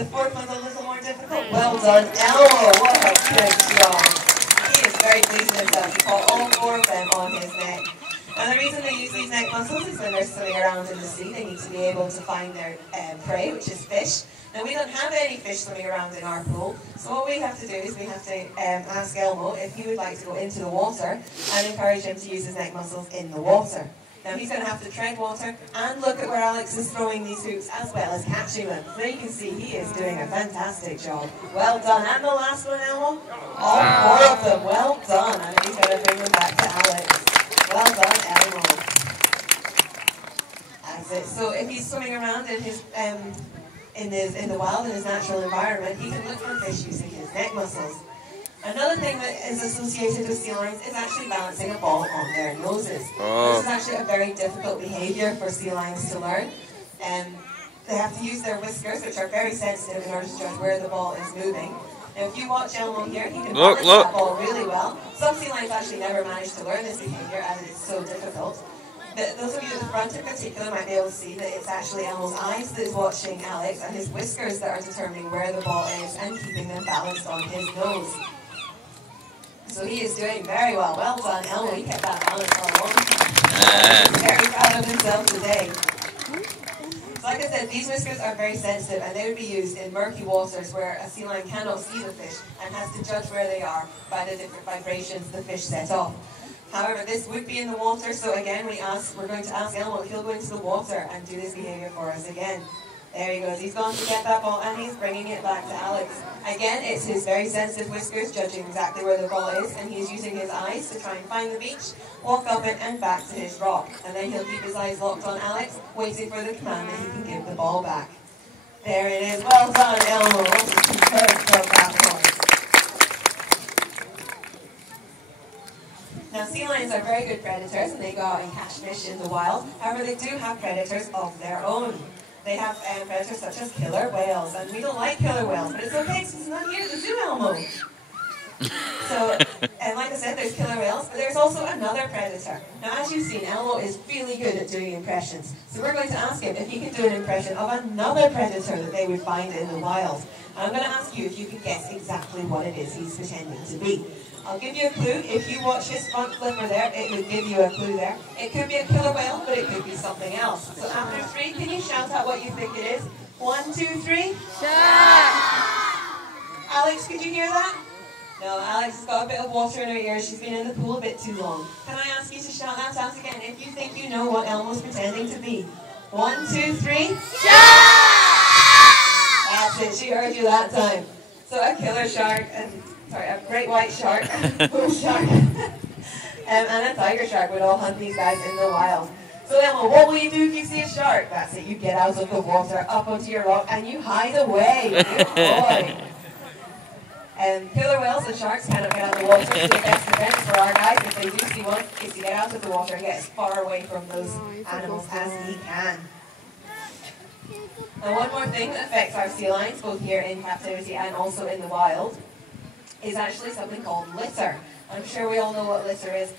The fourth one's a little more difficult. Well done, Elmo. What a good job. He is very pleased with himself. He caught all four of them on his neck. And the reason they use these neck muscles is when they're swimming around in the sea, they need to be able to find their prey, which is fish. Now, we don't have any fish swimming around in our pool, so what we have to do is we have to ask Elmo if he would like to go into the water and encourage him to use his neck muscles in the water. Now, he's going to have to tread water and look at where Alex is throwing these hoops as well as catching them. So you can see he is doing a fantastic job. Well done. And the last one, Elmo? All four of them. Well done. And he's going to bring them back to Alex. Well done, Elmo. That's it. So if he's swimming around in his in the wild, in his natural environment, he can look for fish using his neck muscles. Another thing that is associated with sea lions is actually balancing a ball on their noses. This is actually a very difficult behaviour for sea lions to learn. They have to use their whiskers, which are very sensitive, in order to judge where the ball is moving. Now, if you watch Elmo here, he can balance that ball really well. Some sea lions actually never manage to learn this behaviour as it is so difficult. But those of you at the front in particular might be able to see that it's actually Elmo's eyes that is watching Alex and his whiskers that are determining where the ball is and keeping them balanced on his nose. So he is doing very well. Well done, Elmo. He kept that balance for a long time. He's very proud of himself today. So like I said, these whiskers are very sensitive and they would be used in murky waters where a sea lion cannot see the fish and has to judge where they are by the different vibrations the fish set off. However, this would be in the water, so again we're going to ask Elmo if he'll go into the water and do this behaviour for us again. There he goes. He's gone to get that ball and he's bringing it back to Alex. Again, it's his very sensitive whiskers judging exactly where the ball is, and he's using his eyes to try and find the beach, walk up it and back to his rock. And then he'll keep his eyes locked on Alex, waiting for the command that he can give the ball back. There it is. Well done, Elmo. What a superb job that was. Now, sea lions are very good predators and they go out and catch fish in the wild. However, they do have predators of their own. They have predators such as killer whales, and we don't like killer whales, but it's okay because it's not here at the zoo, Elmo. So, like I said, there's killer whales, but there's also another predator. Now, as you've seen, Elmo is really good at doing impressions. So we're going to ask him if he can do an impression of another predator that they would find in the wild. And I'm going to ask you if you can guess exactly what it is he's pretending to be. I'll give you a clue. If you watch his front flipper there, it would give you a clue there. It could be a killer whale, but it could be something else. So after three, can you shout out what you think it is? 1, 2, 3. Shout! Alex, could you hear that? No, Alex has got a bit of water in her ears. She's been in the pool a bit too long. Can I ask you to shout that out again if you think you know what Elmo's pretending to be? 1, 2, 3. Shout! That's it. She heard you that time. So a killer shark a great white shark, bull shark, and a tiger shark would all hunt these guys in the wild. So Elmo, what will you do if you see a shark? That's it, you get out of the water, up onto your rock, and you hide away. Good boy. Killer whales and sharks cannot get out of the water, so the best defense for our guys, if they do see one, is to get out of the water and get as far away from those animals as he can. And one more thing that affects our sea lions, both here in captivity and also in the wild, is actually something called litter. I'm sure we all know what litter is.